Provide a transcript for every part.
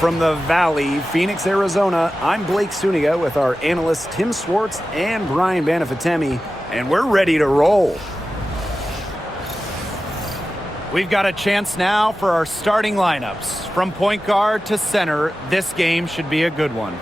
from the Valley, Phoenix, Arizona, I'm Blake Suniga with our analysts Tim Swartz and Brian Banafitemi, and we're ready to roll. We've got a chance now for our starting lineups. From point guard to center, this game should be a good one.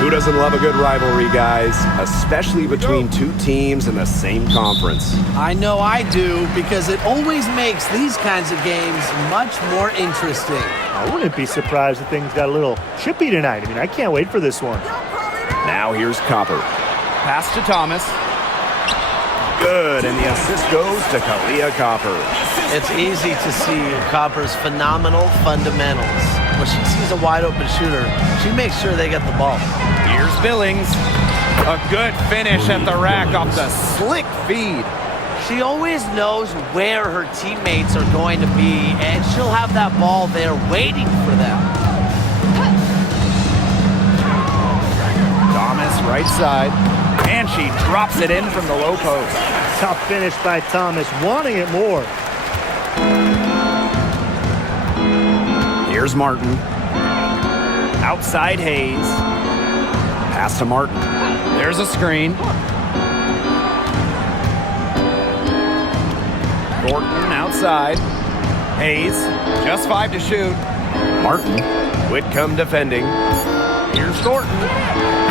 Who doesn't love a good rivalry, guys? Especially between two teams in the same conference. I know I do, because it always makes these kinds of games much more interesting. I wouldn't be surprised if things got a little chippy tonight. I mean, I can't wait for this one. Now here's Copper. Pass to Thomas. Good, and the assist goes to Kalia Copper. It's easy to see Copper's phenomenal fundamentals. When she sees a wide-open shooter, she makes sure they get the ball. Here's Billings. A good finish at the rack off the slick feed. She always knows where her teammates are going to be, and she'll have that ball there waiting for them. Thomas, right side. And she drops it in from the low post. Tough finish by Thomas, wanting it more. Here's Martin. Outside Hayes. Pass to Martin. There's a screen. Thornton outside. Hayes, just 5 to shoot. Martin. Whitcomb defending. Here's Thornton.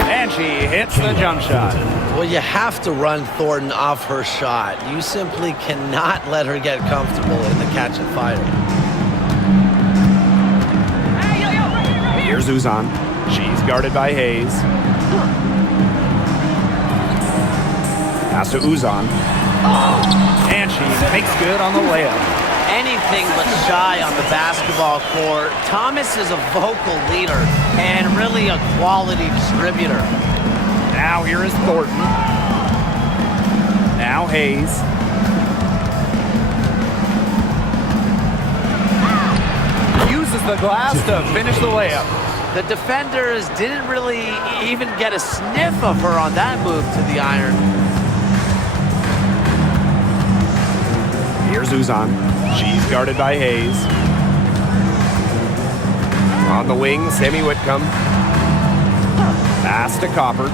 And she hits the jump shot. Well, you have to run Thornton off her shot. You simply cannot let her get comfortable in the catch and fire. Here's Uzan. She's guarded by Hayes. Pass to Uzan. And she makes good on the layup. Anything but shy on the basketball court. Thomas is a vocal leader and really a quality distributor. Now here is Thornton. Now Hayes. Uses the glass to finish the layup. The defenders didn't really even get a sniff of her on that move to the iron. Here's Uzan. She's guarded by Hayes. On the wing, Sammy Whitcomb. Pass to Copper.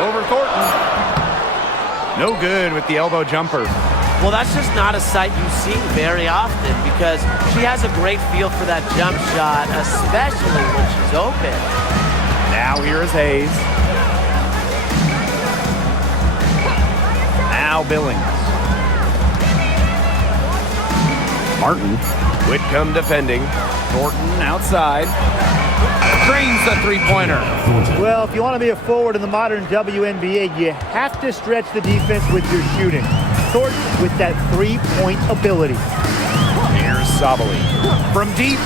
Over Thornton. No good with the elbow jumper. Well, that's just not a sight you see very often, because she has a great feel for that jump shot, especially when she's open. Now here is Hayes. Now Billings. Martin. Whitcomb defending. Thornton outside. Drains the three-pointer. Well, if you want to be a forward in the modern WNBA, you have to stretch the defense with your shooting. Thornton with that three-point ability. Here's Sabali. From deep.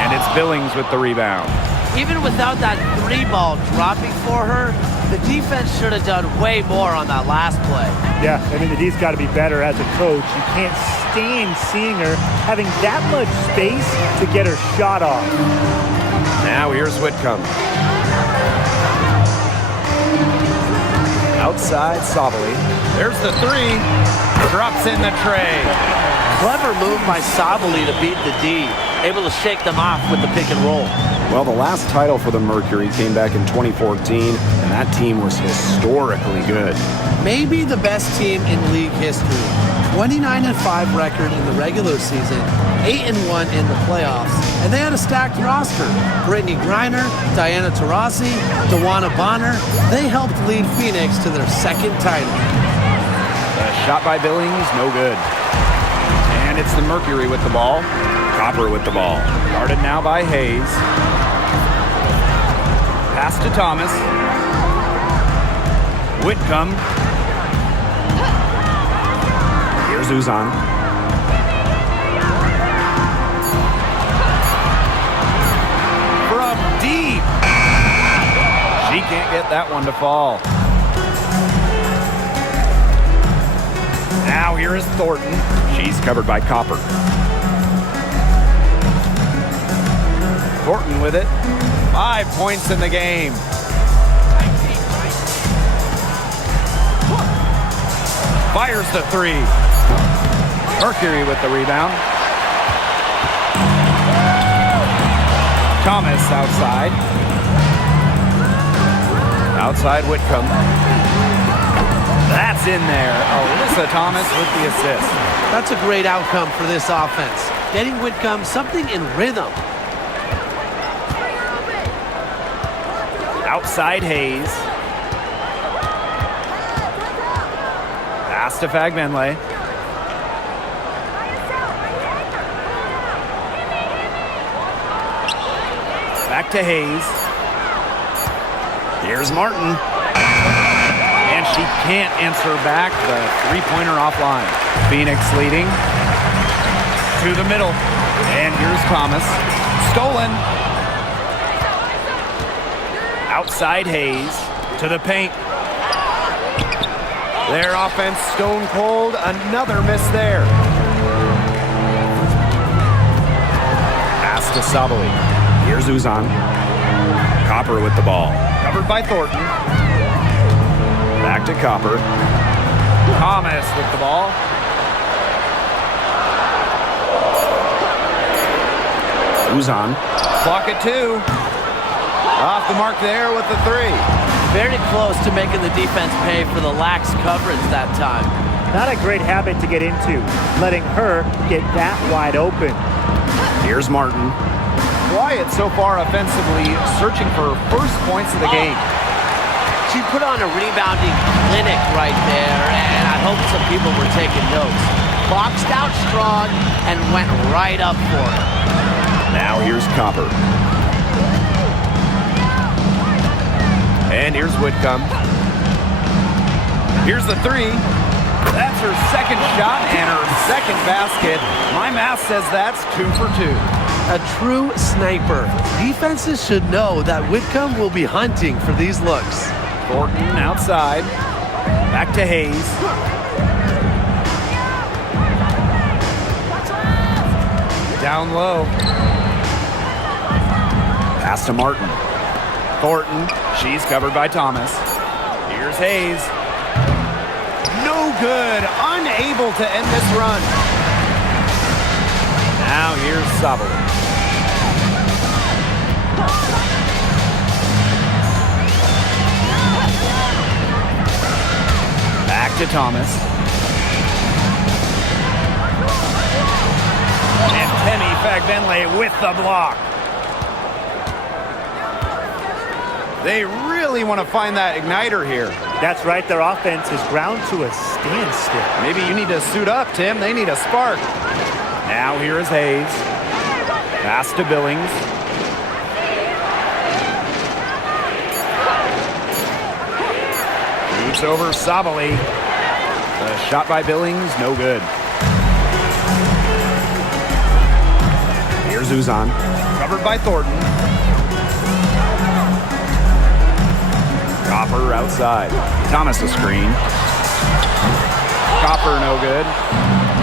And it's Billings with the rebound. Even without that three ball dropping for her, the defense should have done way more on that last play. Yeah, I mean, the D's got to be better as a coach. You can't stand seeing her having that much space to get her shot off. Now here's Whitcomb. Outside Sabali. There's the three. Drops in the tray. Clever move by Sabali to beat the D. Able to shake them off with the pick and roll. Well, the last title for the Mercury came back in 2014, and that team was historically good. Maybe the best team in league history. 29-5 record in the regular season, 8-1 in the playoffs, and they had a stacked roster. Brittany Griner, Diana Taurasi, Dawana Bonner, they helped lead Phoenix to their second title. A shot by Billings, no good. And it's the Mercury with the ball. Copper with the ball. Guarded now by Hayes. Pass to Thomas. Whitcomb. Here's Uzan. From deep. She can't get that one to fall. Now here is Thornton. She's covered by Copper. Thornton with it. 5 points in the game. Fires the three. Mercury with the rebound. Thomas outside. Outside Whitcomb. That's in there. Alyssa Thomas with the assist. That's a great outcome for this offense. Getting Whitcomb something in rhythm. Outside Hayes. Pass to Fagbenle. Back to Hayes. Here's Martin. And she can't answer back the three-pointer offline. Phoenix leading. To the middle. And here's Thomas. Stolen. Outside Hayes. To the paint. Their offense stone cold. Another miss there. Pass to Sabali. Here's Uzan. Copper with the ball. Covered by Thornton. Back to Copper. Thomas with the ball. Uzan. Clock at 2. Off the mark there with the 3. Very close to making the defense pay for the lax coverage that time. Not a great habit to get into, letting her get that wide open. Here's Martin. Quiet so far offensively, searching for first points of the game. She put on a rebounding clinic right there, and I hope some people were taking notes. Boxed out strong and went right up for it. Now here's Copper. And here's Whitcomb. Here's the 3. That's her second shot and her second basket. My math says that's 2 for 2. A true sniper. Defenses should know that Whitcomb will be hunting for these looks. Thornton outside. Back to Hayes. Down low. Pass to Martin. Thornton. She's covered by Thomas. Here's Hayes. No good. Unable to end this run. Now here's Sabali. Back to Thomas. And Penny Fagbenle with the block. They really want to find that igniter here. That's right, their offense is ground to a standstill. Maybe you need to suit up, Tim. They need a spark. Now here is Hayes. Pass to Billings. Shoots over Sabali. The shot by Billings, no good. Here's Uzan. Covered by Thornton. Copper outside. Thomas a screen. Copper no good.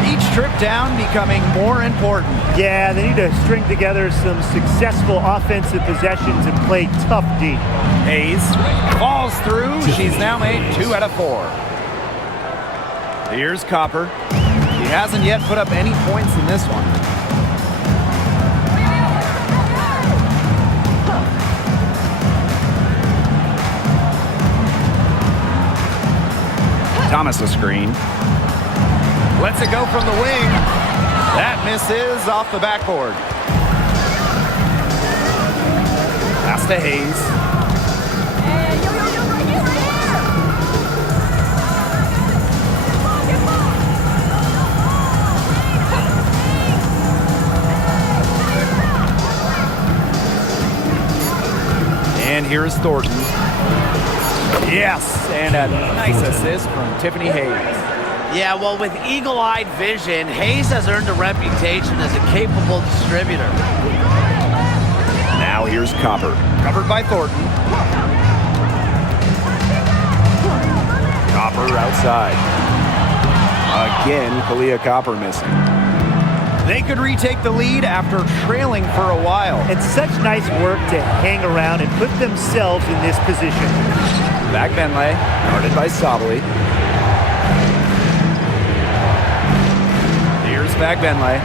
Each trip down becoming more important. Yeah, they need to string together some successful offensive possessions and play tough D. Hayes falls through. She's now made 2 out of 4. Here's Copper. She hasn't yet put up any points in this one. Thomas a screen. Lets it go from the wing. That misses off the backboard. Pass to Hayes. And here's Thornton. Yes, and a nice assist from Tiffany Hayes. Yeah, well, with eagle-eyed vision, Hayes has earned a reputation as a capable distributor. Now here's Copper. Covered by Thornton. Copper outside. Again, Kalia Copper missing. They could retake the lead after trailing for a while. It's such nice work to hang around and put themselves in this position. Back Benley, guarded by Sabali. Here's back Benley.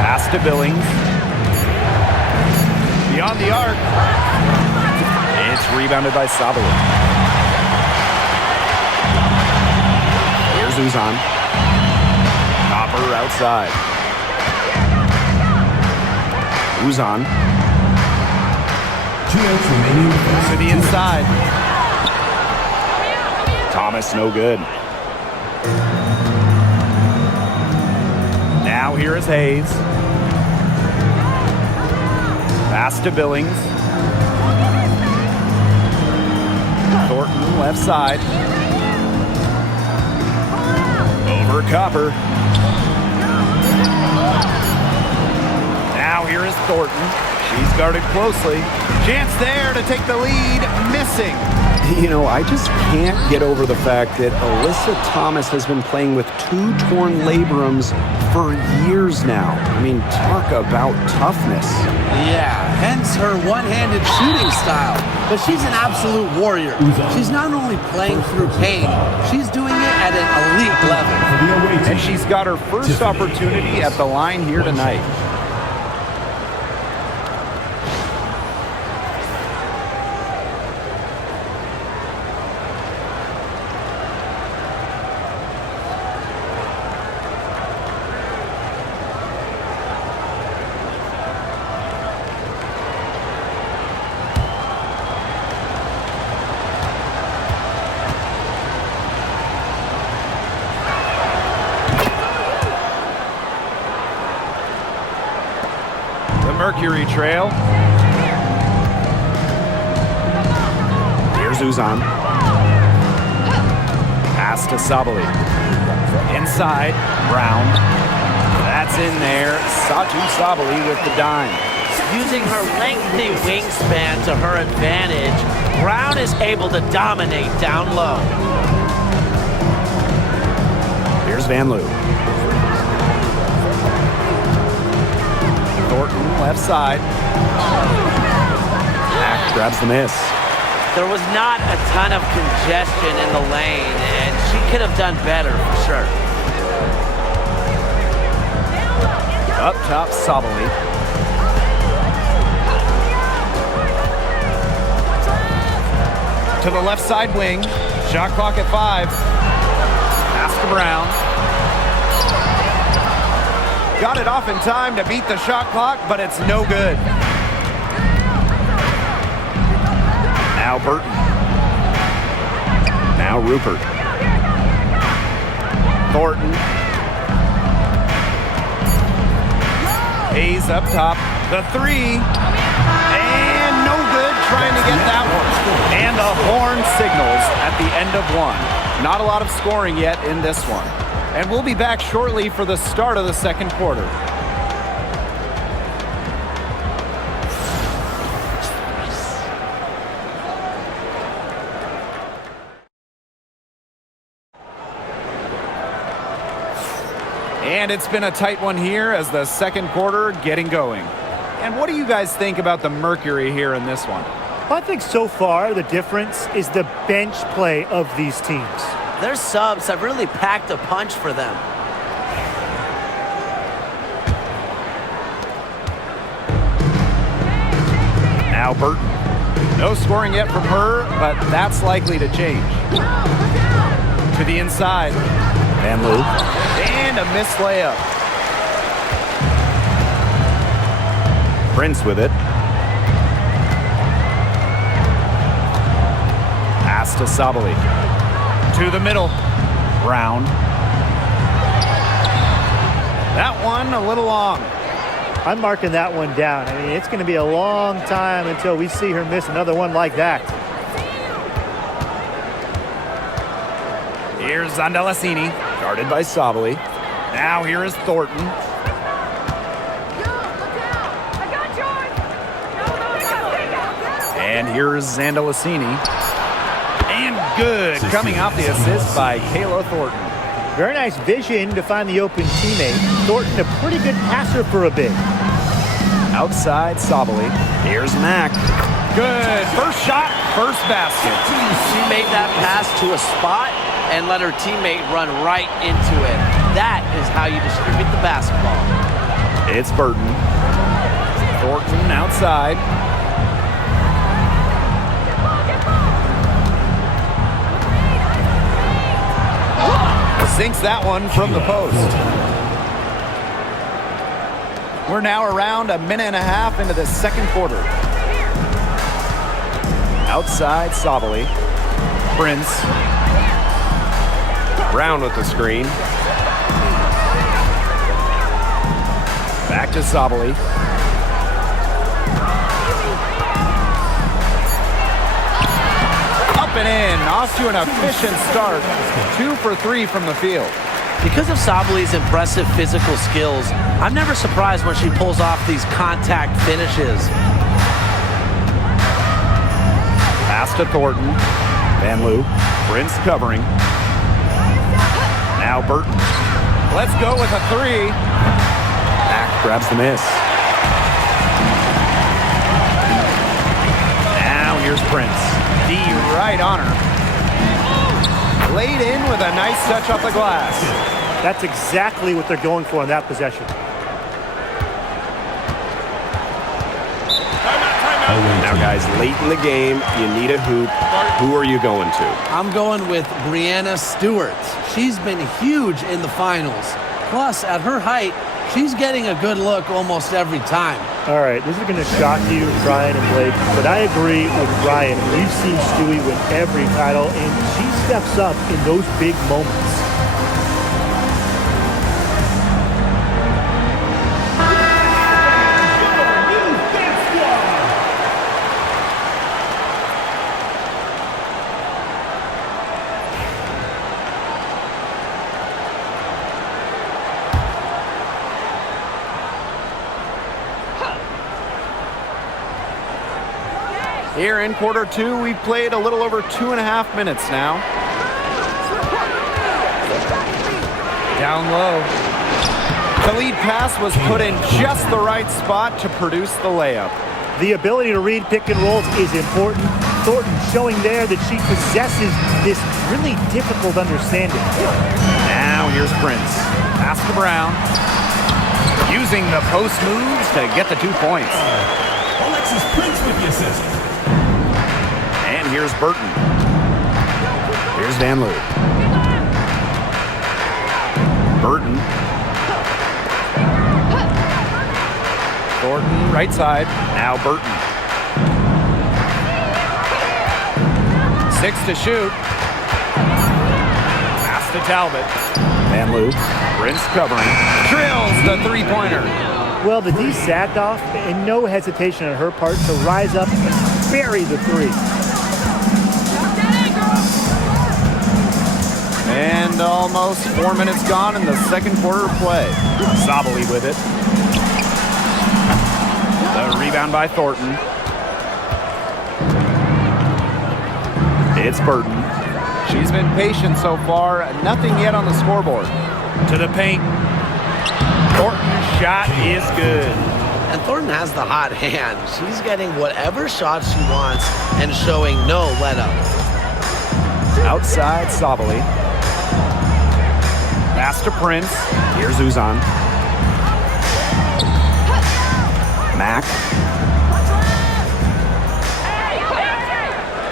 Pass to Billings. Beyond the arc. It's rebounded by Sabali. Here's Uzan. Copper outside. Uzan. 2 minutes remaining. To the inside. Thomas no good. Now here is Hayes. Pass to Billings. Thornton left side. Over Copper. Now here is Thornton. She's guarded closely. Chance there to take the lead. Missing. You know, I just can't get over the fact that Alyssa Thomas has been playing with 2 torn labrums for years now. I mean, talk about toughness. Yeah, hence her one-handed shooting style. But she's an absolute warrior. She's not only playing through pain, she's doing it at an elite level. And she's got her first opportunity at the line here tonight. Mercury trail. Here's Uzan. Pass to Sabali. Inside, Brown. That's in there. Satu Sabali with the dime. Using her lengthy wingspan to her advantage, Brown is able to dominate down low. Here's Van Loo. Thornton left side. Mack grabs the miss. There was not a ton of congestion in the lane, and she could have done better for sure. Up top, Sabali. To the left side wing. Shot clock at 5. Pass to Brown. Got it off in time to beat the shot clock, but it's no good. Now Burton. Now Rupert. Thornton. Hayes up top. The 3. And no good trying to get that one. And the horn signals at the end of 1. Not a lot of scoring yet in this one. And we'll be back shortly for the start of the second quarter. And it's been a tight one here as the second quarter getting going. And what do you guys think about the Mercury here in this one? I think so far the difference is the bench play of these teams. Their subs have really packed a punch for them. Now Burton. No scoring yet from her, but that's likely to change. To the inside. Van Loo. And a missed layup. Prince with it. Pass to Sabali. To the middle. Brown. That one a little long. I'm marking that one down. I mean, it's going to be a long time until we see her miss another one like that. Here's Zandalasini, guarded by Sabali. Now here is Thornton. And here's Zandalasini. And good, coming off the assist by Kayla Thornton. Very nice vision to find the open teammate. Thornton, a pretty good passer for a big. Outside Sabali. Here's Mack. Good. First shot, first basket. She made that pass to a spot and let her teammate run right into it. That is how you distribute the basketball. It's Burton. Thornton outside. Sinks that one from the post. We're now around a minute and a half into the second quarter. Outside Sabali. Prince. Brown with the screen. Back to Sabali. Up and in. Off to an efficient start. 2 for 3 from the field. Because of Sabali's impressive physical skills, I'm never surprised when she pulls off these contact finishes. Pass to Thornton. Van Loo. Prince covering. Now Burton. Let's go with a 3. Mack grabs the miss. Now here's Prince. D right on her. Laid in with a nice touch off the glass. That's exactly what they're going for in that possession. Now, guys, late in the game, you need a hoop. Who are you going to? I'm going with Breanna Stewart. She's been huge in the finals. Plus, at her height, she's getting a good look almost every time. All right, this is going to shock you, Brian and Blake, but I agree with Brian. We've seen Stewie win every title, and she steps up in those big moments. Here in quarter 2, we've played a little over 2.5 minutes now. Down low. The lead pass was put in just the right spot to produce the layup. The ability to read pick and rolls is important. Thornton showing there that she possesses this really difficult understanding. Now here's Prince. Pass to Brown. Using the post moves to get the 2 points. Alexis Prince with the assist. And here's Burton. Here's Van Loo. Burton. Thornton, right side. Now Burton. 6 to shoot. Pass to Talbot. Van Loo. Prince covering. Drills the three-pointer. Well, the D sacked off, and no hesitation on her part to rise up and bury the 3. And almost 4 minutes gone in the second quarter of play. Sabali with it. The rebound by Thornton. It's Burton. She's been patient so far. Nothing yet on the scoreboard. To the paint. Thornton's shot is good. And Thornton has the hot hand. She's getting whatever shot she wants and showing no let-up. Outside Sabali. Pass to Prince. Here's Uzan. Mack.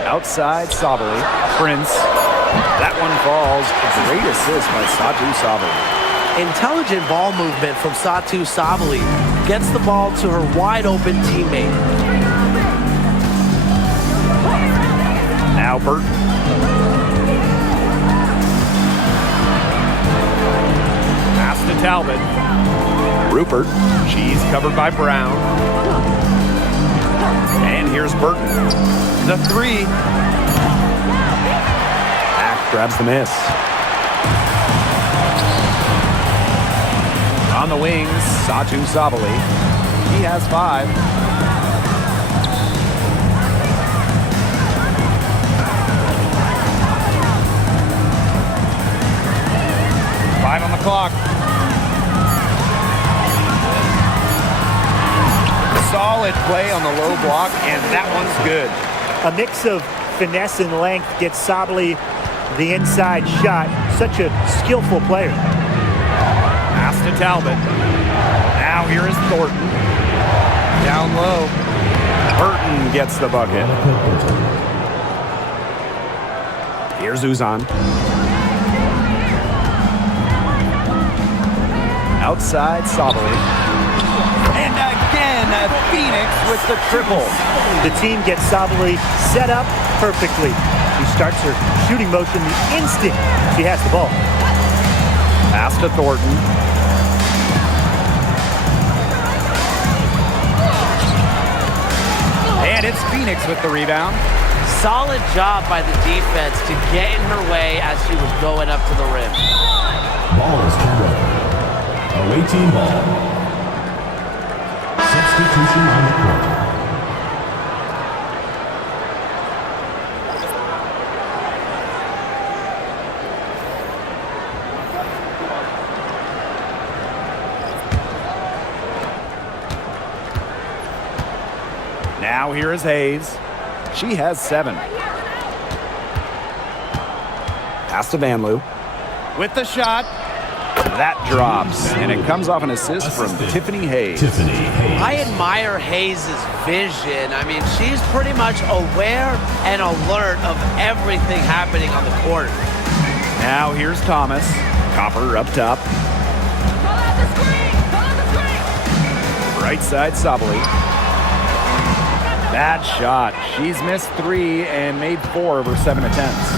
Outside Sabali. Prince. That one falls. Great assist by Satu Sabali. Intelligent ball movement from Satu Sabali gets the ball to her wide-open teammate. Now Burton. Pass to Talbot. Rupert. She's covered by Brown. And here's Burton. The 3. Mack grabs the miss. On the wings, Satu Sabali. He has 5. play on the low block, and that one's good. A mix of finesse and length gets Sabally the inside shot. Such a skillful player. Pass to Talbot. Now here is Thornton. Down low. Burton gets the bucket. Here's Uzan. Outside Sabally. And again, Phoenix with the triple. The team gets Sabally set up perfectly. She starts her shooting motion the instant she has the ball. Pass to Thornton. And it's Phoenix with the rebound. Solid job by the defense to get in her way as she was going up to the rim. Ball is turned over. Away team ball. Substitution on the court. Now here is Hayes. She has 7. Pass to Vanloo. With the shot. That drops, and it comes off an assist from Tiffany Hayes. Tiffany Hayes. I admire Hayes' vision. I mean, she's pretty much aware and alert of everything happening on the court. Now here's Thomas. Copper up top. Right side, Sabally. Bad shot. She's missed 3 and made 4 of her 7 attempts.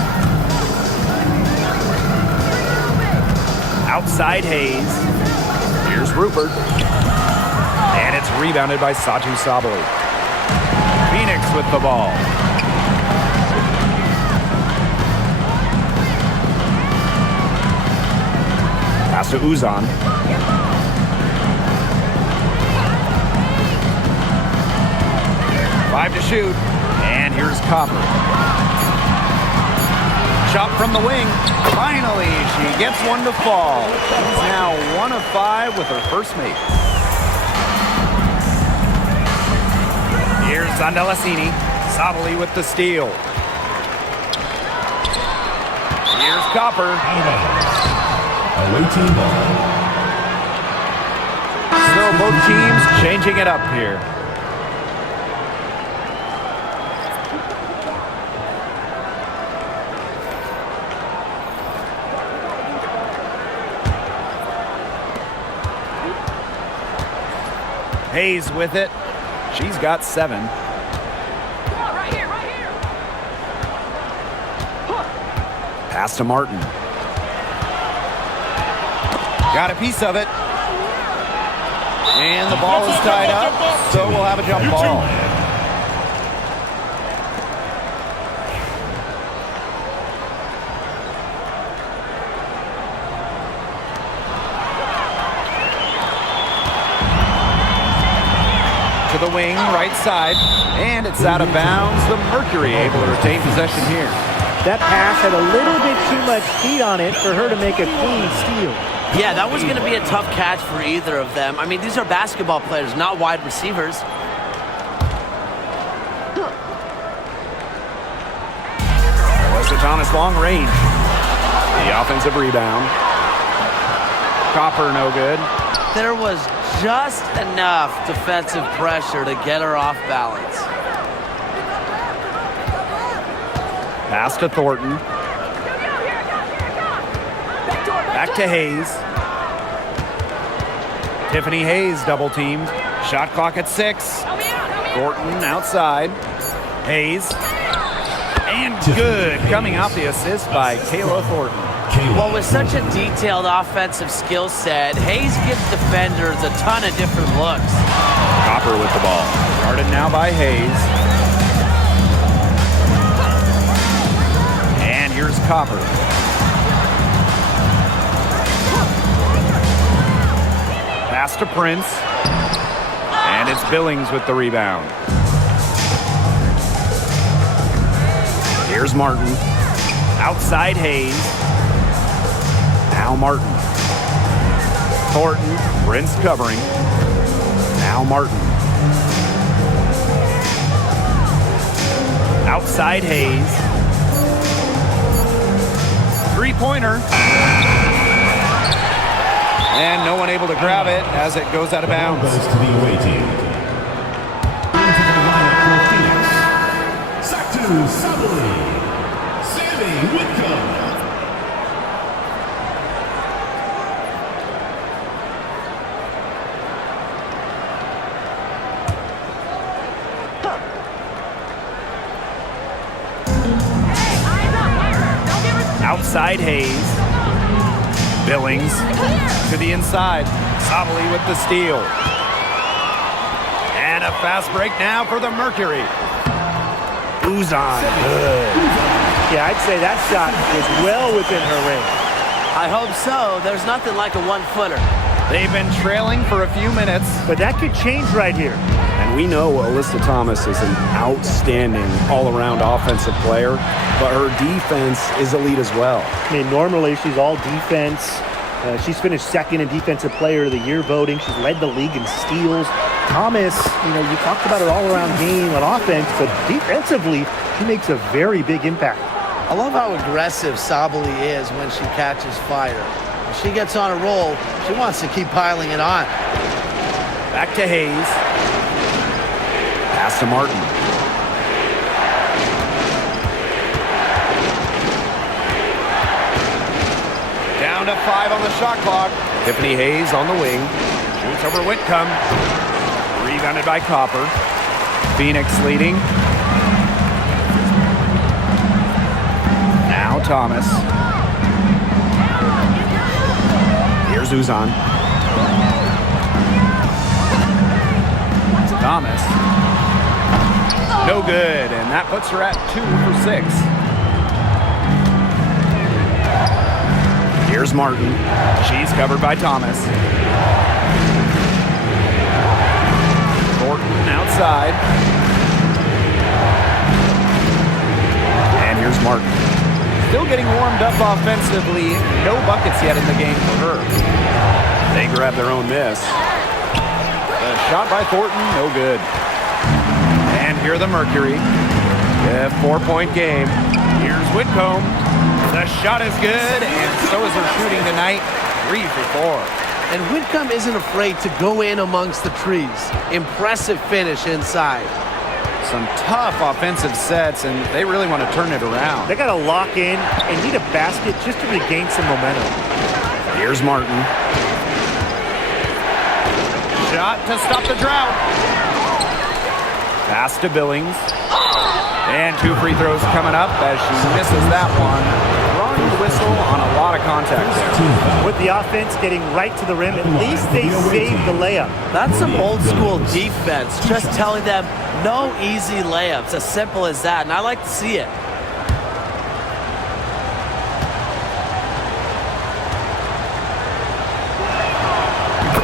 Outside Hayes. Here's Rupert. And it's rebounded by Satu Sabally. Phoenix with the ball. Pass to Uzan. Five to shoot. And here's Copper. Shot from the wing. Finally, she gets one to fall. She's now 1 of 5 with her first make. Here's Zandalasini. Sabally with the steal. Here's Copper. Away team ball. So both teams changing it up here. Hayes with it. She's got 7. Right here. Pass to Martin. Got a piece of it. And the ball is tied up, so we'll have a jump ball. To the wing, right side, and it's out of bounds. The Mercury able to retain possession here. That pass had a little bit too much heat on it for her to make a clean steal. Yeah, that was going to be a tough catch for either of them. I mean, these are basketball players, not wide receivers. Melissa Thomas long range. The offensive rebound. Copper no good. There was just enough defensive pressure to get her off balance. Pass to Thornton. Back to Hayes. Tiffany Hayes double teamed. Shot clock at 6. Thornton outside. Hayes. And good. Coming off the assist by Kayla Thornton. Well, with such a detailed offensive skill set, Hayes gives defenders a ton of different looks. Copper with the ball. Guarded now by Hayes. And here's Copper. Pass to Prince. And it's Billings with the rebound. Here's Martin. Outside Hayes. Now Martin. Thornton. Prince covering. Now Martin. Outside Hayes. Three-pointer. And no one able to grab it as it goes out of bounds. Goes to the away team. Into the lineup for Phoenix. Sactu Sabali. Sammy Whitcomb. Outside Hayes. Billings to the inside. Sabali with the steal. And a fast break now for the Mercury. Uzan. Good. Yeah, I'd say that shot was well within her range. I hope so. There's nothing like a one-footer. They've been trailing for a few minutes. But that could change right here. And we know Alyssa Thomas is an outstanding all-around offensive player, but her defense is elite as well. I mean, normally she's all defense. She's finished second in Defensive Player of the Year voting. She's led the league in steals. Thomas, you talked about her all-around game on offense, but defensively, she makes a very big impact. I love how aggressive Sabali is when she catches fire. When she gets on a roll, she wants to keep piling it on. Back to Hayes. Pass to Martin. Down to 5 on the shot clock. Tiffany Hayes on the wing. Shoots over Whitcomb. Rebounded by Copper. Phoenix leading. Now Thomas. Here's Uzan. Thomas. No good, and that puts her at 2 for 6. Here's Martin. She's covered by Thomas. Thornton outside. And here's Martin. Still getting warmed up offensively. No buckets yet in the game for her. They grab their own miss. The shot by Thornton, no good. And here the Mercury. A 4-point game. Here's Whitcomb. The shot is good, and so is her shooting tonight. 3 for 4. And Whitcomb isn't afraid to go in amongst the trees. Impressive finish inside. Some tough offensive sets, and they really want to turn it around. They got to lock in and need a basket just to regain some momentum. Here's Martin. Shot to stop the drought. Pass to Billings. And 2 free throws coming up as she misses that one. Drawing the whistle on a lot of contact there. With the offense getting right to the rim, at least they saved the layup. That's some old school defense. Just telling them no easy layups. As simple as that. And I like to see it.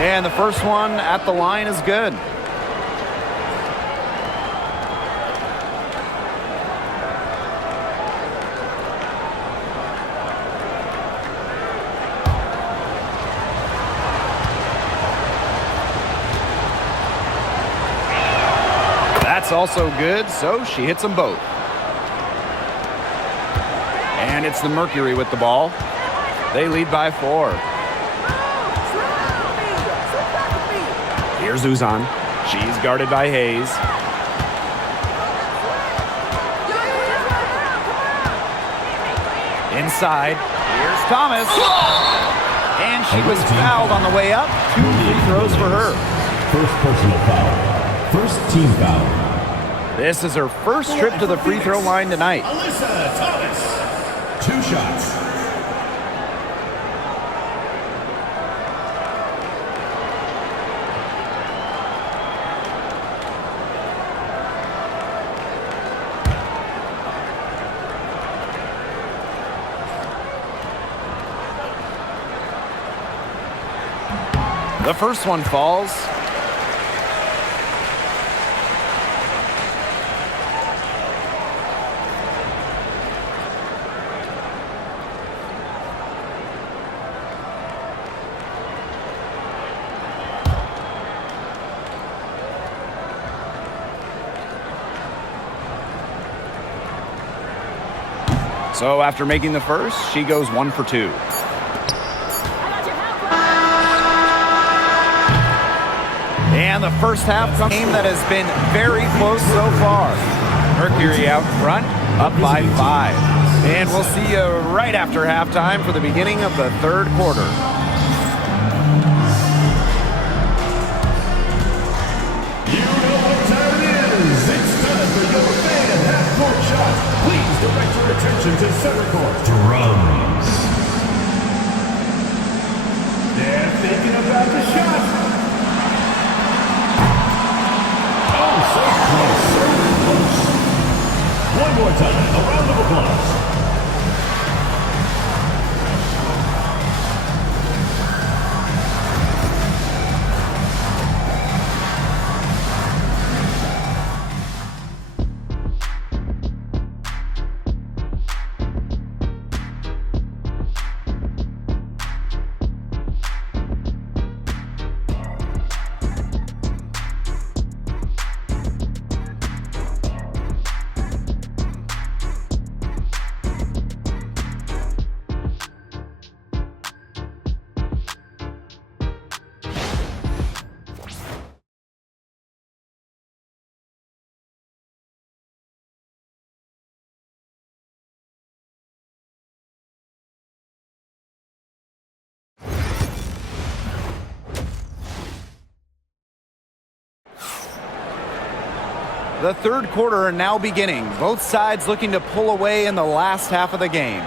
And the first one at the line is good. That's also good, so she hits them both. And it's the Mercury with the ball. They lead by 4. Here's Uzan. She's guarded by Hayes. Inside. Here's Thomas. And she was fouled on the way up. 2 free throws for her. First personal foul. First team foul. This is her first trip to the free throw line tonight. Alyssa Thomas. 2 shots. The first one falls. So after making the first, she goes 1 for 2. And the first half comes game that has been very close so far. Mercury out front, up by 5. And we'll see you right after halftime for the beginning of the third quarter. You know what time it is. It's time for your fan half-court shot. Please direct your attention to center court. Drums. They're thinking about the shot. Oh, so close, so close. One more time, a round of applause. The third quarter now beginning. Both sides looking to pull away in the last half of the game.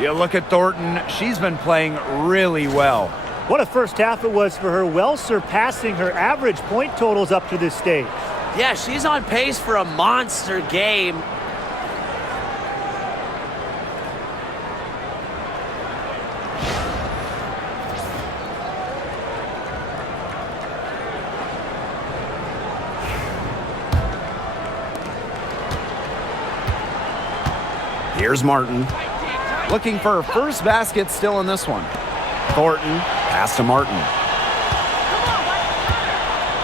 You look at Thornton, she's been playing really well. What a first half it was for her, well surpassing her average point totals up to this stage. Yeah, she's on pace for a monster game. Here's Martin. Looking for her first basket still in this one. Thornton, pass to Martin.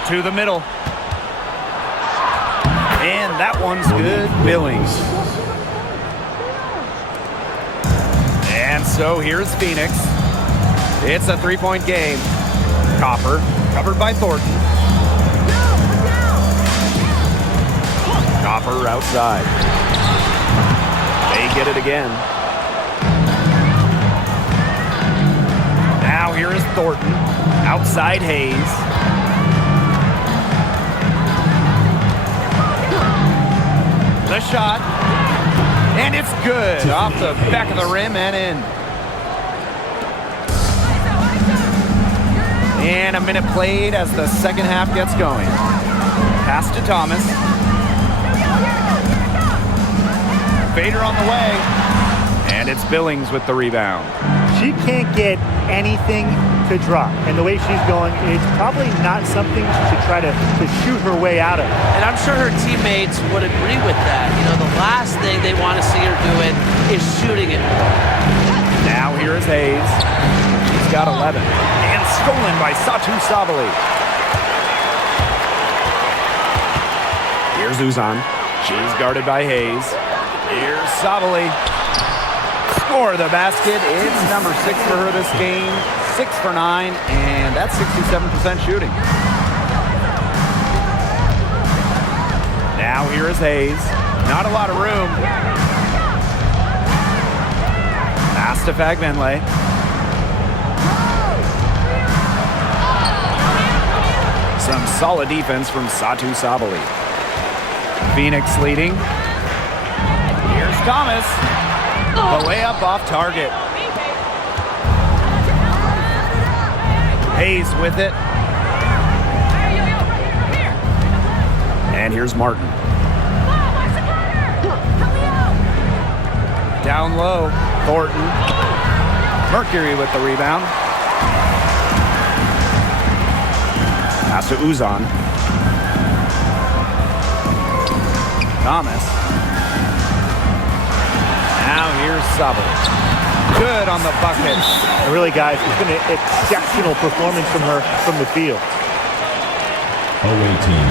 To the middle. And that one's good. Billings. And so here's Phoenix. It's a three-point game. Copper, covered by Thornton. Copper outside. They get it again. Now here is Thornton. Outside Hayes. The shot. And it's good. Off the back of the rim and in. And a minute played as the second half gets going. Pass to Thomas. Fader on the way, and it's Billings with the rebound. She can't get anything to drop, and the way she's going, it's probably not something to try to shoot her way out of. And I'm sure her teammates would agree with that. You know, the last thing they want to see her doing is shooting it. Now here is Hayes. He's got 11, and stolen by Satu Sabali. Here's Uzan. She's guarded by Hayes. Here's Sabali. Score the basket. It's number 6 for her this game. 6 for 9, and that's 67% shooting. Now here is Hayes. Not a lot of room. Pass to Fagbenle. Some solid defense from Satu Sabali. Phoenix leading. Here's Thomas. The layup off target. Hayes with it. And here's Martin. Down low, Thornton. Mercury with the rebound. Pass to Uzan. Thomas. Now here's Sabali. Good on the bucket. And really, guys, it's been an exceptional performance from her from the field. Away team.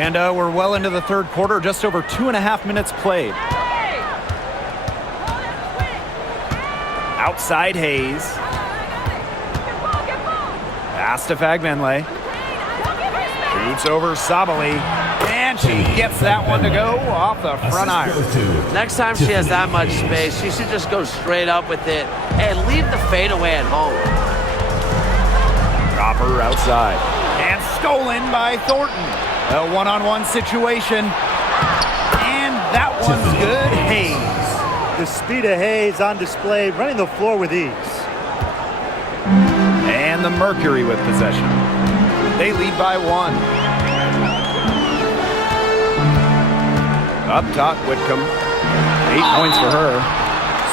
And we're well into the third quarter, just over 2.5 minutes played. Outside Hayes. Pass to Fagbenle. Shoots over Sabali. And she gets that one to go off the front iron. Next time she has that much space, she should just go straight up with it and leave the fadeaway at home. Copper outside. And stolen by Thornton. A one-on-one situation. And that one's good. Hayes. The speed of Hayes on display, running the floor with ease. And the Mercury with possession. They lead by 1. Up top, Whitcomb. 8 points for her.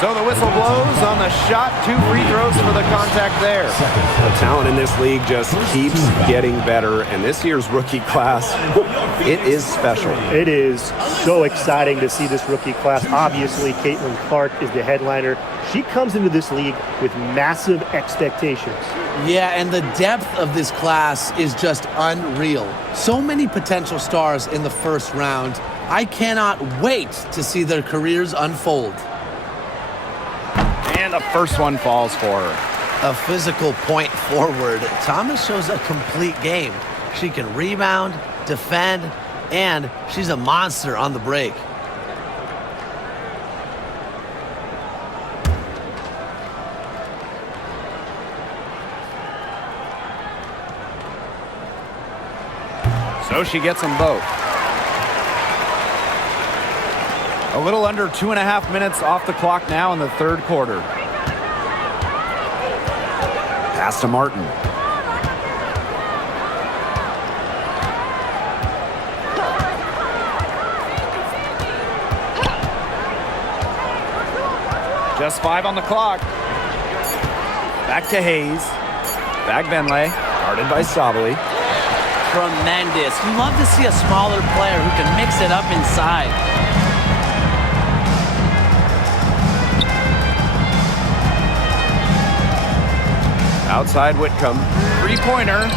So the whistle blows on the shot. 2 free throws for the contact there. The talent in this league just keeps getting better, and this year's rookie class, it is special. It is so exciting to see this rookie class. Obviously, Caitlin Clark is the headliner. She comes into this league with massive expectations. Yeah, and the depth of this class is just unreal. So many potential stars in the first round. I cannot wait to see their careers unfold. And the first one falls for her. A physical point forward, Thomas shows a complete game. She can rebound, defend, and she's a monster on the break. So she gets them both. A little under 2.5 minutes off the clock now in the third quarter. Pass to Martin. Just 5 on the clock. Back to Hayes. Fagbenle, guarded by Sabali. Tremendous. You love to see a smaller player who can mix it up inside. Outside Whitcomb. 3-pointer.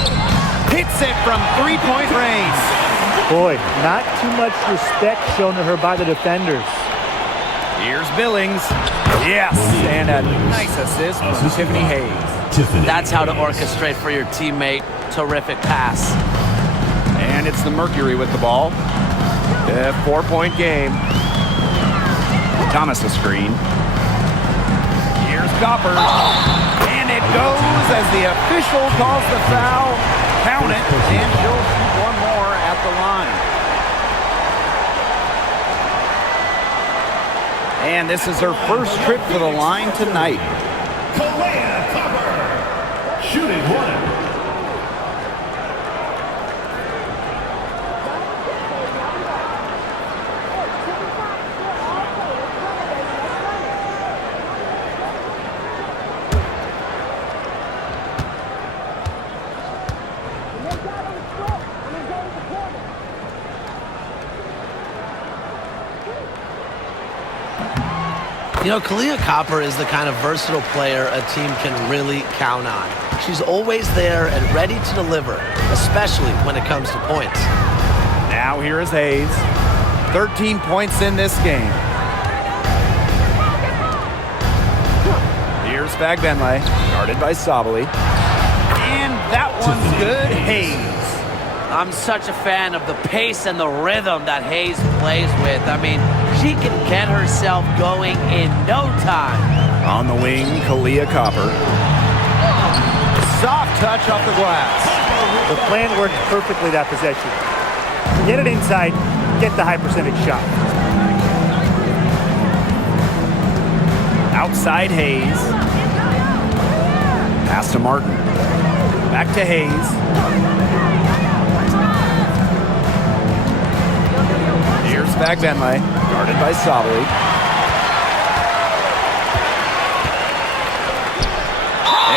Hits it from 3-point range. Boy, not too much respect shown to her by the defenders. Here's Billings. Yes, and a nice assist from Tiffany Hayes. That's how to orchestrate for your teammate. Terrific pass. And it's the Mercury with the ball. A 4-point game. Thomas a screen. Here's Copper. And it goes as the official calls the foul. Count it, and she'll shoot one more at the line. And this is her first trip to the line tonight. Copper, shooting 1. You know, Kalia Copper is the kind of versatile player a team can really count on. She's always there and ready to deliver, especially when it comes to points. Now here is Hayes. 13 points in this game. Here's Fagbenle, guarded by Sabali. And that one's good. Hayes. I'm such a fan of the pace and the rhythm that Hayes plays with. I mean, she can get herself going in no time. On the wing, Kalia Copper. Soft touch off the glass. The plan worked perfectly that possession. Get it inside, get the high percentage shot. Outside Hayes. Pass to Martin. Back to Hayes. Here's Fagbenle, guarded by Sabali.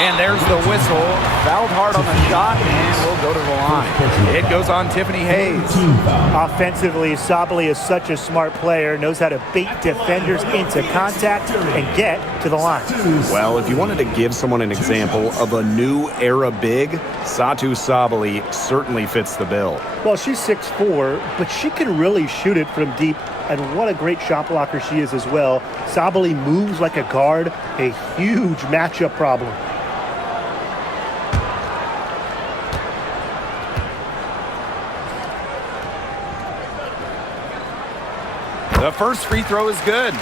And there's the whistle. Fouled hard on the shot, and we'll go to the line. It goes on Tiffany Hayes. Offensively, Sabally is such a smart player, knows how to bait defenders into contact and get to the line. Well, if you wanted to give someone an example of a new era big, Satou Sabally certainly fits the bill. Well, she's 6'4", but she can really shoot it from deep, and what a great shot blocker she is as well. Sabally moves like a guard, a huge matchup problem. The first free throw is good.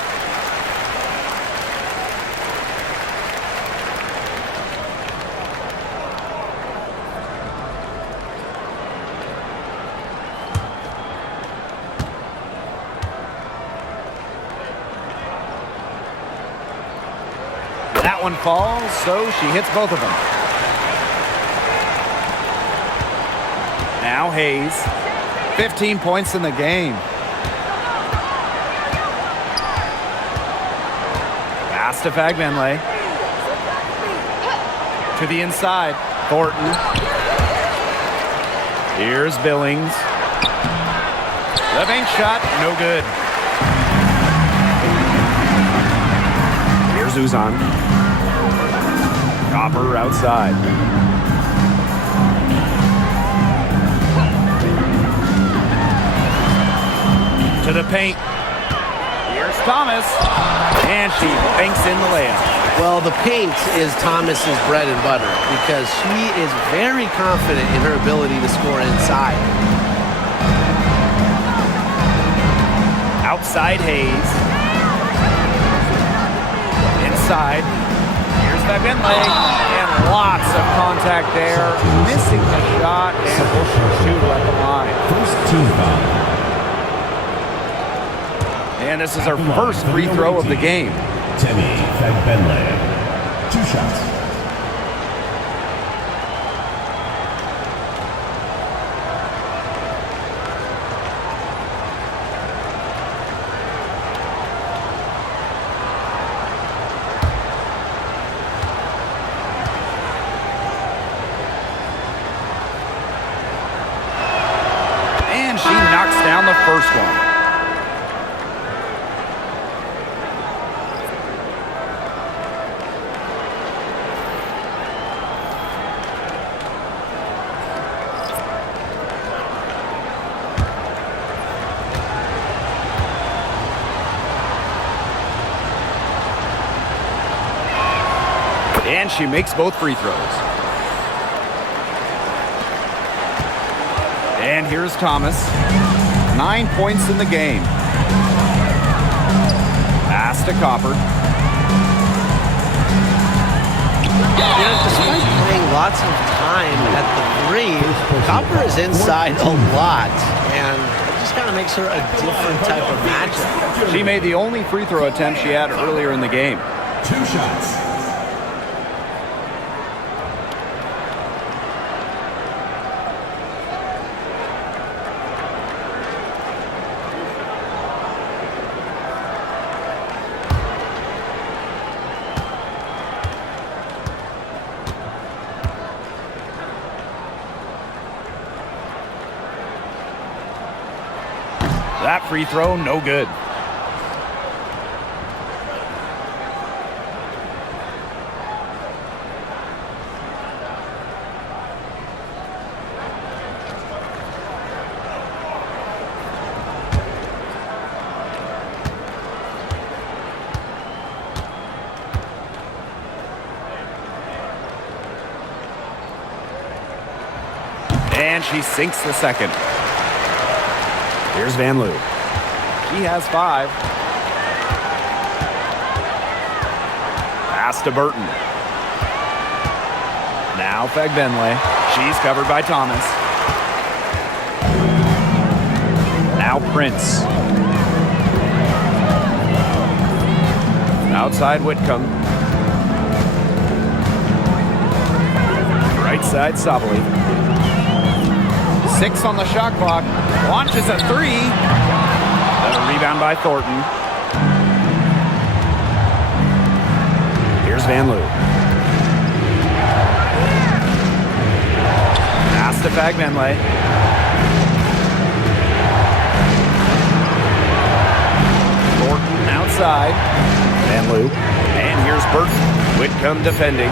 That one falls, so she hits both of them. Now Hayes, 15 points in the game. Pass to Fagbenle. To the inside, Thornton. Here's Billings. The bank shot, no good. Here's Uzan. Copper outside. To the paint. Here's Thomas. And she banks in the layup. Well, the paint is Thomas's bread and butter because she is very confident in her ability to score inside. Outside Hayes. Inside. Here's Fagbenle. And lots of contact there. Missing the shot. And will shoot at the line. First team foul. And this is our first free throw of the game. Temi Fagbenle. 2 shots. And she knocks down the first one. And she makes both free throws. And here's Thomas. 9 points in the game. Pass to Copper. You know, despite playing lots of time at the three, Copper is inside a lot, and it just kind of makes her a different type of matchup. She made the only free throw attempt she had earlier in the game. 2 shots. That free throw, no good. And she sinks the second. Here's Van Loo. She has 5. Pass to Burton. Now Fagbenle. She's covered by Thomas. Now Prince. Outside Whitcomb. Right side Sabally. 6 on the shot clock. Launches a 3. A rebound by Thornton. Here's Van Loo. to Fagbenley. Thornton outside. Van Loo. And here's Burton. Whitcomb defending.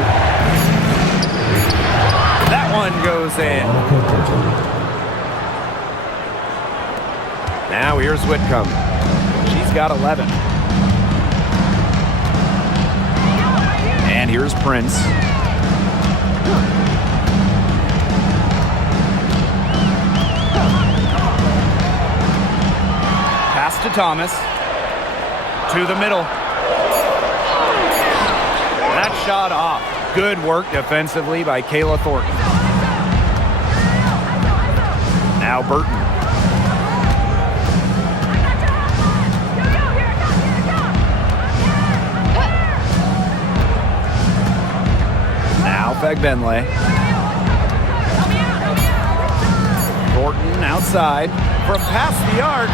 That one goes in. Now here's Whitcomb. She's got 11. And here's Prince. Pass to Thomas. To the middle. That shot off. Good work defensively by Kayla Thornton. Now Burton. Now Fagbenley. Thornton outside from past the arc.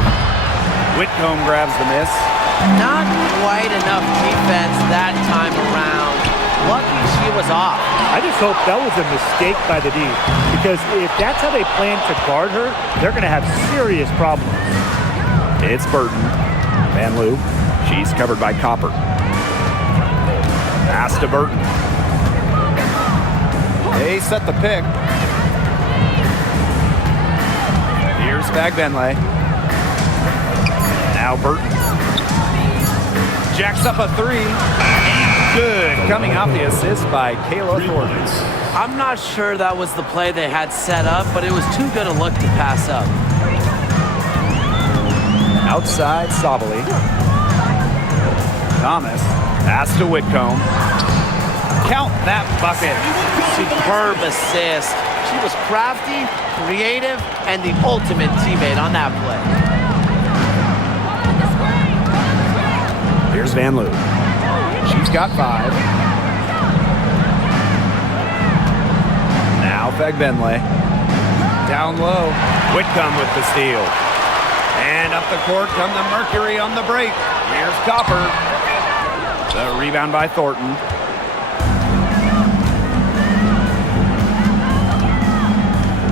Whitcomb grabs the miss. Not quite enough defense that time around. Lucky she was off. I just hope that was a mistake by the D, because if that's how they plan to guard her, they're going to have serious problems. It's Burton. Van Loo. She's covered by Copper. Pass to Burton. They set the pick. Here's Fagbenley. Now Burton. Jacks up a three. Good. Coming off the assist by Kayla Thornton. I'm not sure that was the play they had set up, but it was too good a look to pass up. Outside Sabali. Thomas. Pass to Whitcomb. Count that bucket. Superb assist. She was crafty, creative, and the ultimate teammate on that play. Here's Van Loo. She's got 5. Now Fagbenley. Down low. Whitcomb with the steal. And up the court come the Mercury on the break. Here's Copper. The rebound by Thornton.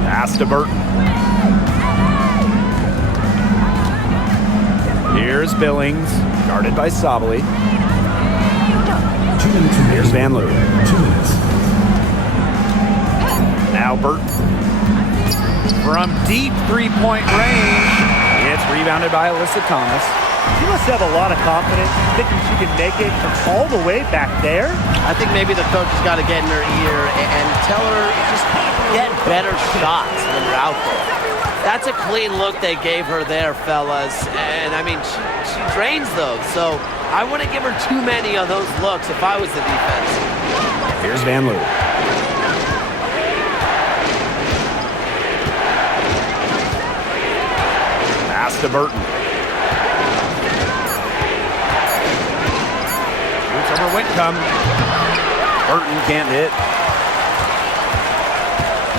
Pass to Burton. Here's Billings. Guarded by Sabali. 2 minutes remaining. Here's Van Loo. 2 minutes. Now Burton. From deep three-point range. It's rebounded by Alyssa Thomas. She must have a lot of confidence, thinking she can make it from all the way back there. I think maybe the coach has got to get in her ear and tell her just get better shots when you're out there. That's a clean look they gave her there, fellas. And, I mean, she drains those. So I wouldn't give her too many of those looks if I was the defense. Here's Van Loo. Pass to Burton. Shoots over Whitcomb. Burton can't hit.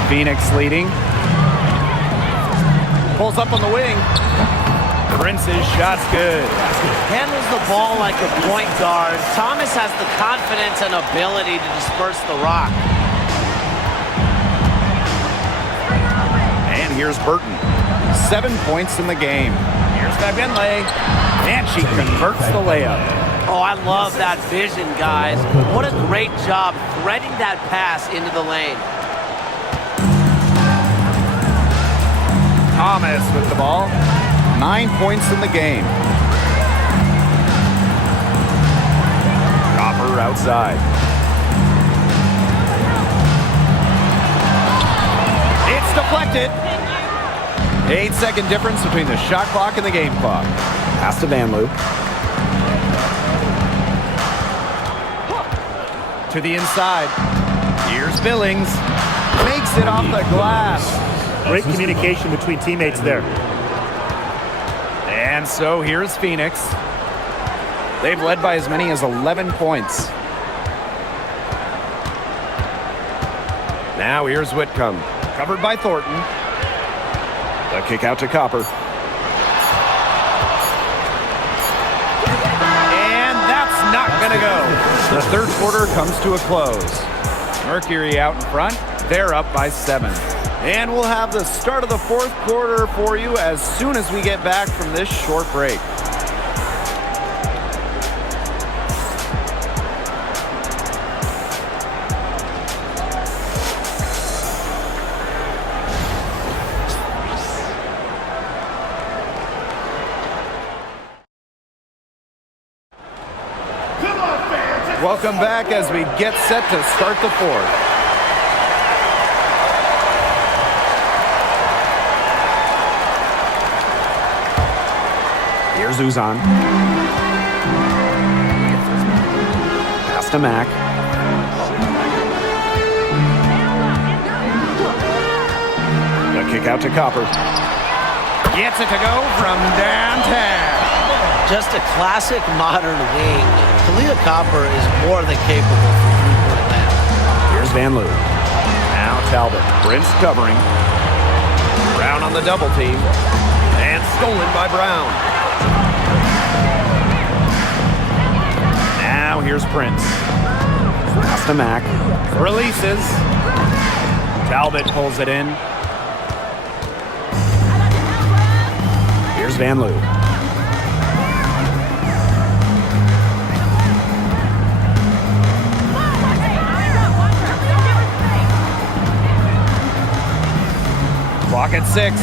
Phoenix leading. Pulls up on the wing. Prince's shot's good. Handles the ball like a point guard. Thomas has the confidence and ability to disperse the rock. And here's Burton. 7 points in the game. Here's Fagbenley. And she converts the layup. Oh, I love that vision, guys. What a great job threading that pass into the lane. Thomas with the ball. 9 points in the game. Copper outside. It's deflected. 8-second difference between the shot clock and the game clock. Pass to Van Loo. To the inside. Here's Billings. Makes it off the glass. Great communication between teammates there. And so here's Phoenix. They've led by as many as 11 points. Now here's Whitcomb. Covered by Thornton. The kick out to Copper. And that's not going to go. The third quarter comes to a close. Mercury out in front. They're up by 7. And we'll have the start of the fourth quarter for you as soon as we get back from this short break. Welcome back as we get set to start the fourth. Here's Uzan. Pass to Mac. The kick out to Copper. Gets it to go from downtown. Just a classic modern wing. Talia Copper is more than capable for three-point land. Here's Van Loo. Now Talbot. Prince covering. Brown on the double team. And stolen by Brown. Now here's Prince. Pass to Mac. Releases. Talbot pulls it in. Here's Van Loo. Clock at 6.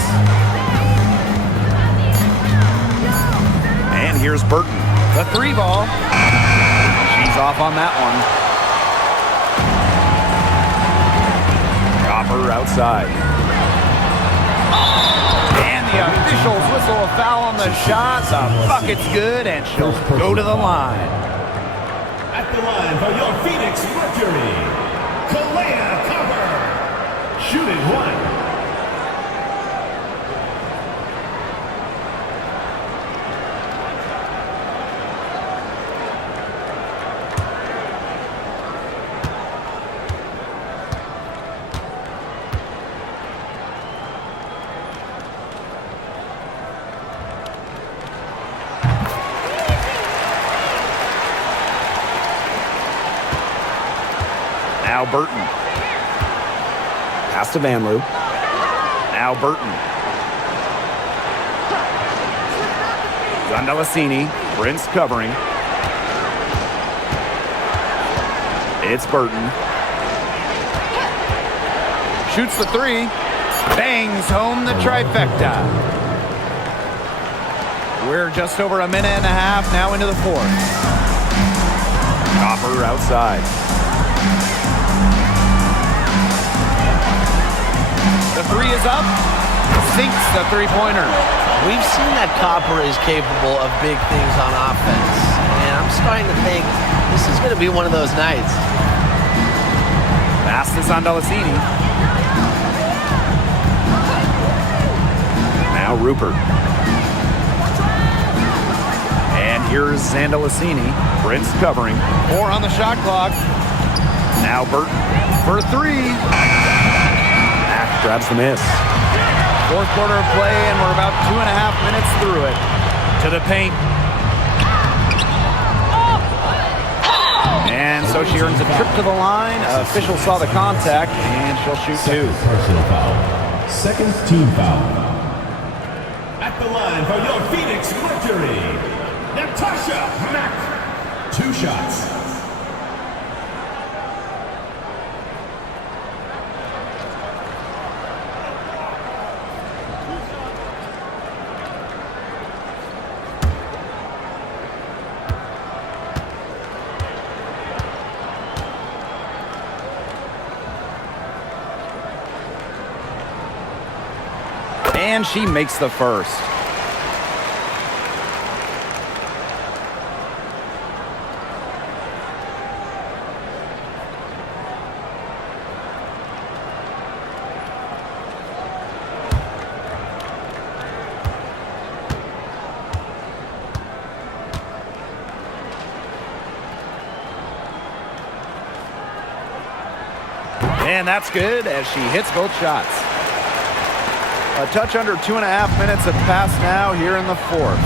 And here's Burton. The three ball. She's off on that one. Copper outside. And the officials whistle a foul on the shot. The bucket's good, and she'll go to the line. At the line for your Phoenix Mercury, Kalea Copper. Shooting one. Now Burton. Pass to Van Loo. Now Burton. Zondalicini. Prince covering. It's Burton. Shoots the three. Bangs home the trifecta. We're just over a minute and a half now into the fourth. Copper outside. The three is up. Sinks the three-pointer. We've seen that Copper is capable of big things on offense, and I'm starting to think this is going to be one of those nights. Pass to Zondalicini. Now Rupert. And here's Zondalicini. Prince covering. 4 on the shot clock. Now Burton for three. Mac grabs the miss. Fourth quarter of play, and we're about 2.5 minutes through it. To the paint. And so she earns a trip to the line. Official saw the contact, and she'll shoot two. Personal foul. Second team foul. At the line for your Phoenix Mercury, Natasha Mack. 2 shots. And she makes the first. And that's good as she hits both shots. A touch under 2.5 minutes have passed now here in the fourth.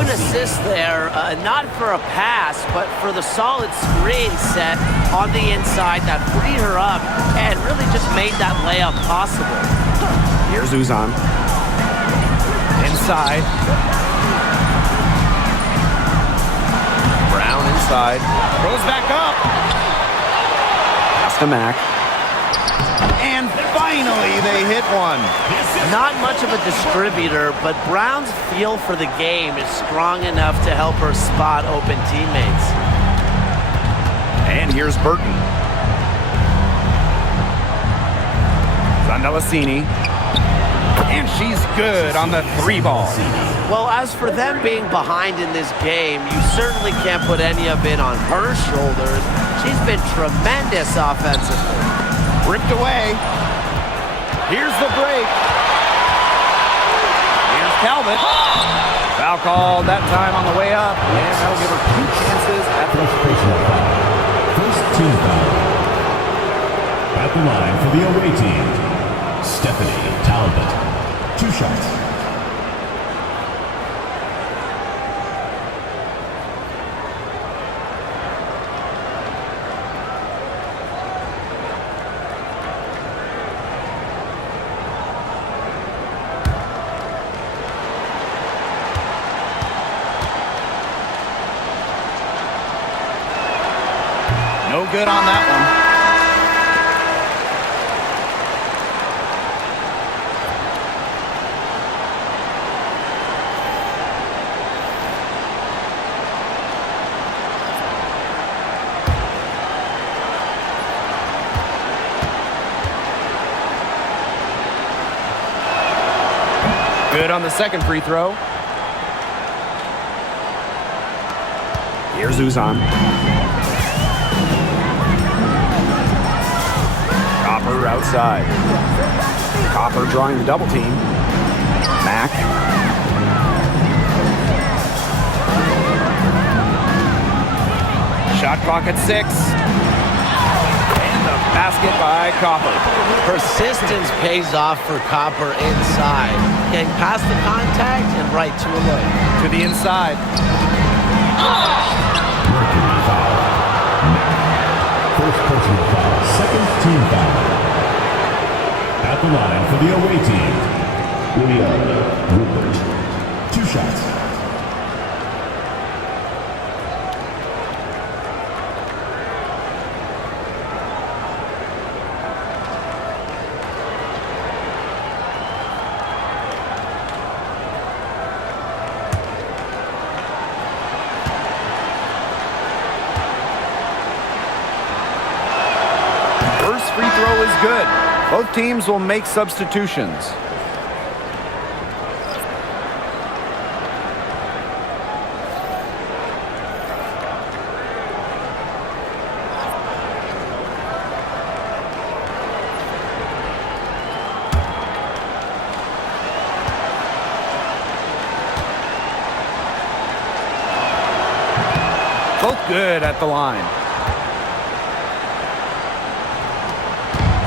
an assist there, not for a pass, but for the solid screen set on the inside that freed her up and really just made that layup possible. Here's Uzan. Inside. Brown inside. Throws back up. Pass to Mac. And finally, they hit one. Not much of a distributor, but Brown's feel for the game is strong enough to help her spot open teammates. And here's Burton. Zandalasini. And she's good on the 3-ball. Well, as for them being behind in this game, you certainly can't put any of it on her shoulders. She's been tremendous offensively. Ripped away. Here's the break. Here's Calvin. Foul called that time on the way up. And that'll give her 2 chances at the Personal foul. First team foul. At the line for the away team, Stephanie Talbot. 2 shots. No good on that one. Good on the second free throw. Here's Uzan. Copper outside. Copper drawing the double team. Mac. Shot clock at 6. And the basket by Copper. Persistence pays off for Copper inside. Getting past the contact and right to a look. To the inside. Mercury foul. First personal foul. Second team foul. At the line for the away team, William Rupert. 2 shots. Free throw is good. Both teams will make substitutions. Both good at the line.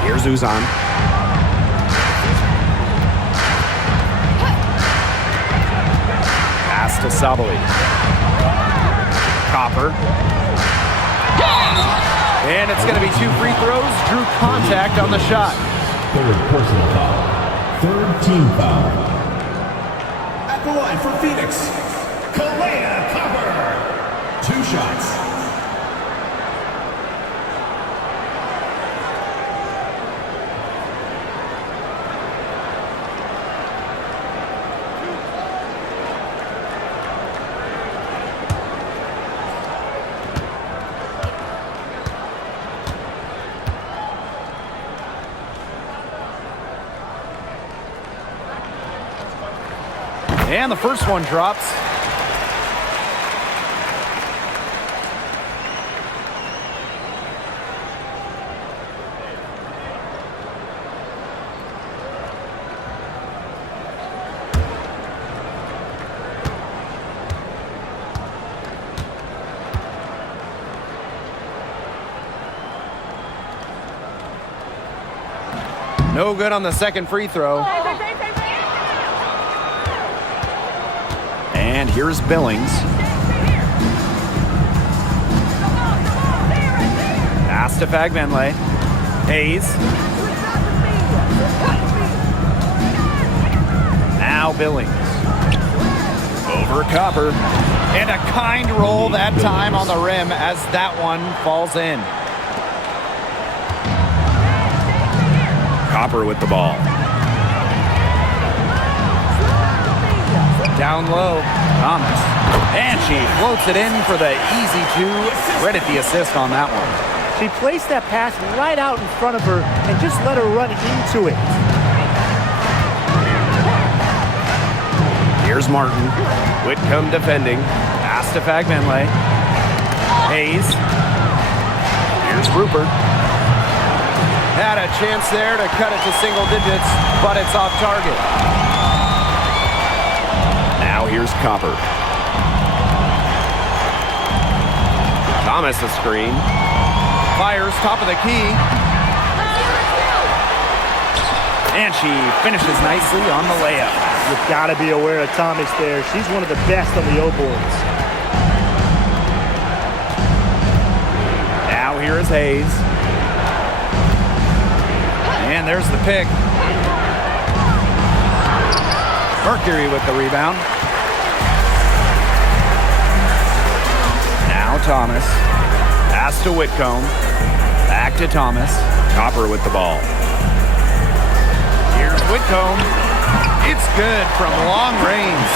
Here's Uzan. Pass to Sabali. Copper. And it's going to be 2 free throws. Drew contact on the shot. Third personal foul. Third team foul. At the line for Phoenix, Kalea Copper. 2 shots. And the first one drops. No good on the second free throw. And here's Billings. Pass to Fagbenle. Hayes. Now Billings. Over Copper. And a kind roll that time on the rim as that one falls in. Copper with the ball. Down low, Thomas. And she floats it in for the easy two. Credit the assist on that one. She placed that pass right out in front of her and just let her run into it. Here's Martin. Whitcomb defending. Pass to Fagbenle. Hayes. Here's Rupert. Had a chance there to cut it to single digits, but it's off target. Now here's Copper. Thomas a screen. Fires top of the key. And she finishes nicely on the layup. You've got to be aware of Thomas there. She's one of the best on the O-boards. Now here is Hayes. And there's the pick. Mercury with the rebound. Now Thomas. Pass to Whitcomb. Back to Thomas. Copper with the ball. Here's Whitcomb. It's good from long range.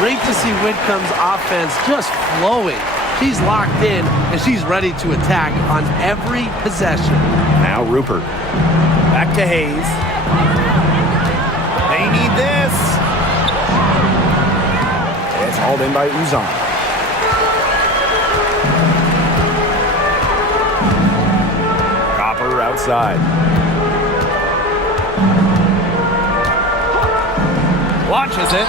Great to see Whitcomb's offense just flowing. She's locked in, and she's ready to attack on every possession. Now Rupert. Back to Hayes. They need this. It's hauled in by Uzan. Copper outside. Launches it.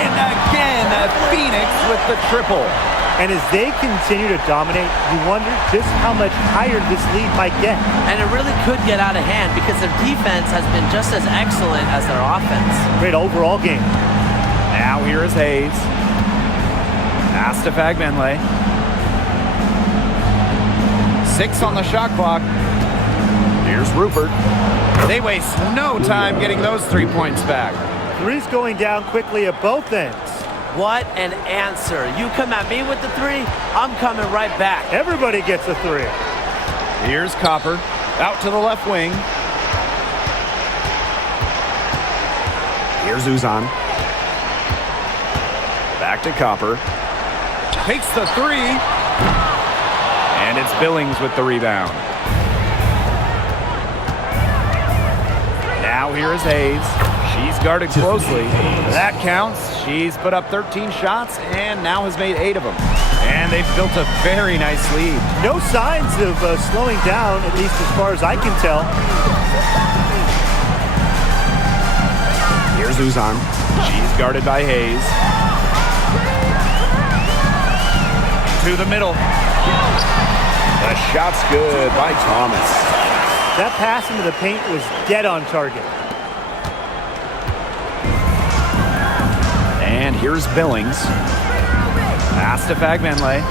And again, Phoenix with the triple. And as they continue to dominate, you wonder just how much higher this lead might get. And it really could get out of hand because their defense has been just as excellent as their offense. Great overall game. Now here is Hayes. Pass to Fagbenle. 6 on the shot clock. Here's Rupert. They waste no time getting those 3 points back. Three's going down quickly at both ends. What an answer. You come at me with the three, I'm coming right back. Everybody gets a three. Here's Copper. Out to the left wing. Here's Uzan. Back to Copper. Takes the three. And it's Billings with the rebound. Now here is Hayes. She's guarded closely. That counts. She's put up 13 shots and now has made 8 of them. And they've built a very nice lead. No signs of slowing down, at least as far as I can tell. Here's Uzan. She's guarded by Hayes. To the middle. The shot's good by Thomas. That pass into the paint was dead on target. And here's Billings. Pass to Fagbenle.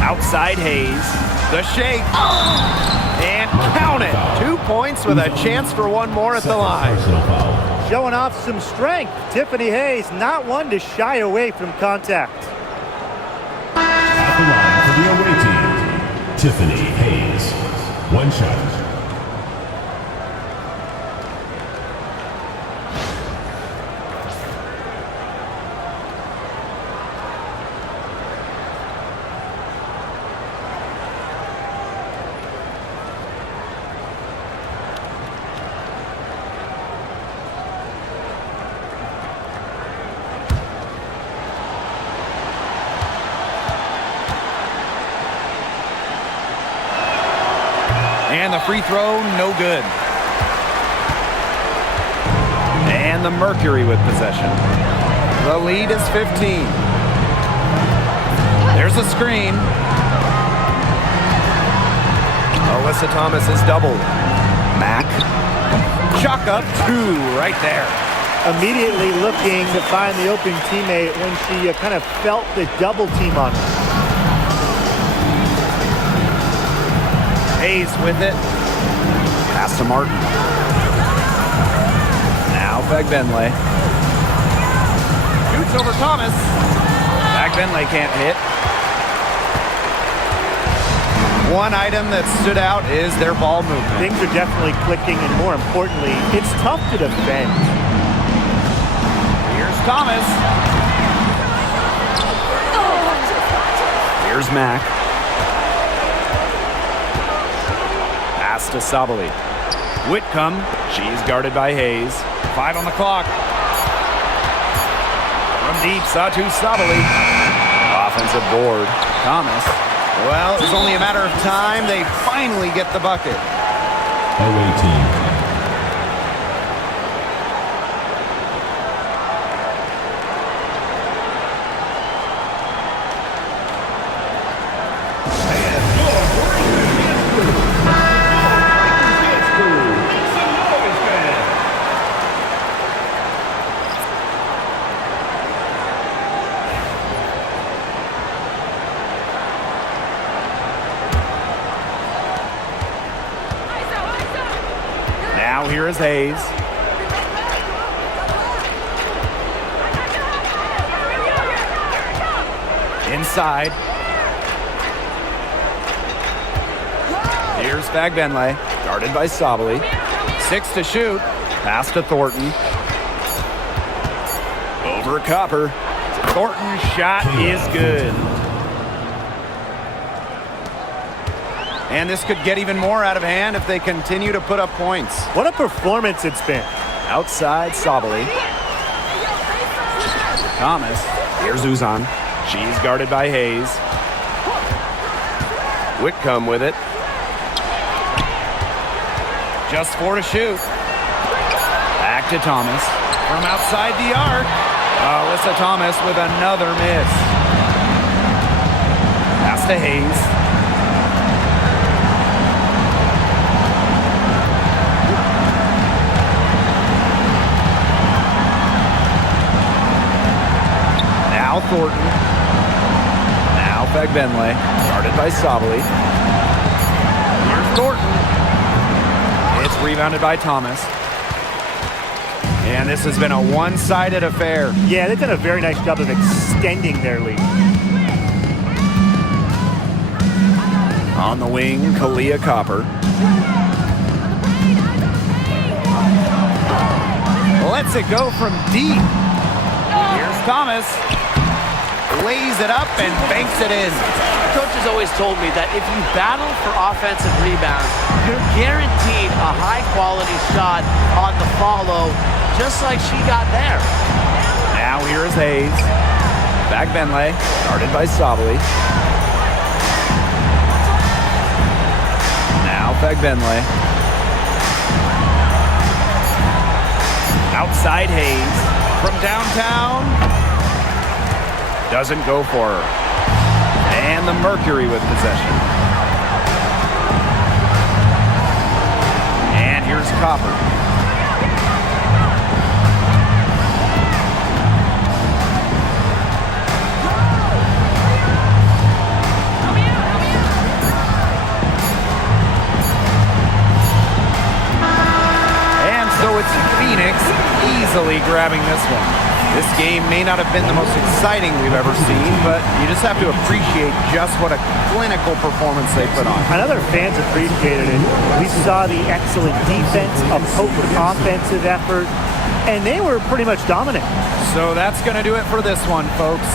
Outside Hayes. The shake. And count it. 2 points with a chance for one more at the line. Showing off some strength. Tiffany Hayes, not one to shy away from contact. At the line for the away team, Tiffany Hayes. 1 shot. And the free throw, no good. And the Mercury with possession. The lead is 15. There's a screen. Alyssa Thomas is doubled. Mack. Chalk up 2 right there. immediately looking to find the open teammate when she kind of felt the double team on her. Hayes with it. Pass to Martin. Now Fagbenle. Shoots over Thomas. Fagbenle can't hit. One item that stood out is their ball movement. Things are definitely clicking, and more importantly, it's tough to defend. Here's Thomas. Here's Mack. Pass to Sabali. Whitcomb. She's guarded by Hayes. 5 on the clock. From deep, Satu Sabali. Offensive board. Thomas. Well, it was only a matter of time. They finally get the bucket. Away team. Now here is Hayes. Inside. Here's Fagbenle, guarded by Sabali. 6 to shoot. Pass to Thornton. Over Copper. Thornton's shot is good. And this could get even more out of hand if they continue to put up points. What a performance it's been. Outside Sabali. Thomas. Here's Uzan. She's guarded by Hayes. Whitcomb with it. Just 4 to shoot. Back to Thomas. From outside the arc. Alyssa Thomas with another miss. Pass to Hayes. Now Thornton. Now Fagbenle. Guarded by Sabali. Here's Thornton. It's rebounded by Thomas. And this has been a one-sided affair. Yeah, they've done a very nice job of extending their lead. On the wing, Kalia Copper. Lets it go from deep. Here's Thomas. Lays it up and banks it in. Coach has always told me that if you battle for offensive rebounds, you're guaranteed a high-quality shot on the follow, just like she got there. Now here is Hayes. Fagbenle, guarded by Sabali. Now Fagbenle. Outside Hayes. From downtown. Doesn't go for her. And the Mercury with possession. And here's Copper. And so it's Phoenix easily grabbing this one. This game may not have been the most exciting we've ever seen, but you just have to appreciate just what a clinical performance they put on. I know their fans appreciated it. We saw the excellent defense, a potent offensive effort, and they were pretty much dominant. So that's going to do it for this one, folks.